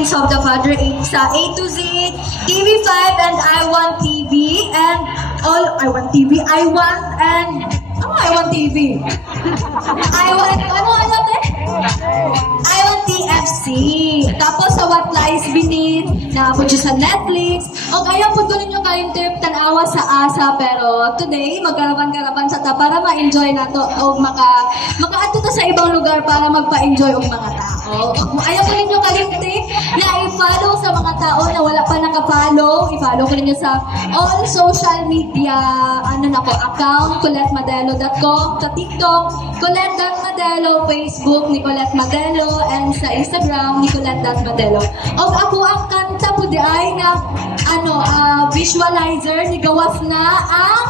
of the Father sa A to Z, TV5 and I Want TV and all I Want TV, I Want and I Want TV. I Want I Want TFC. Tapos sa What Lies Beneath na po sa Netflix. O kaya po ninyo kayong trip tanawa sa ASA, pero today magkarapan-karapan sa ta para ma-enjoy na to o maka-ato ta sa ibang lugar para magpa-enjoy ang mga tao. Ayaw ko ninyo kalimti na i-follow sa mga tao na wala pa naka-follow. I-follow ko ninyo sa all social media account, ColetteMadelo.com, sa TikTok, Colette.Madelo, Facebook, Nicolette Madelo, and sa Instagram, Nicolette.Madelo. O ako ang kanta po di ay na visualizer ni gawas na ang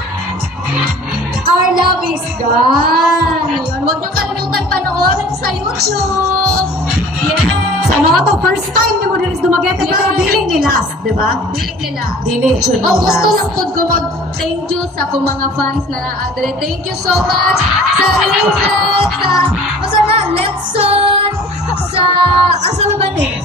Our Love Is Gone. Yun, huwag niyo kalimutan panoorin sa YouTube. Yes! Sa mga to, first time ni mo rin is dumagete, pero diling ni last, di ba? Diling nila. Diling ni last. Gusto lang po ko mag-thank you sa kong mga fans na naadre. Thank you so much sa Ringlet, sa Letson, sa asa na ba ni?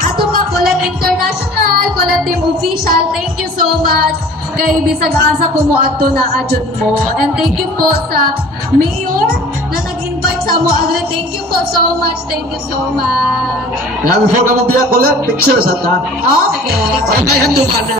Ato pa, Colette International, Colette Team Official, thank you so much kay bisag asa ko mo ato na adjud mo. And thank you po sa Mayor na nag-invite sa mo adre. Thank you po so much. Thank you so much. Now, before ka mo biya, Colette, pictures at ha? Okay. Ay, hando ka na.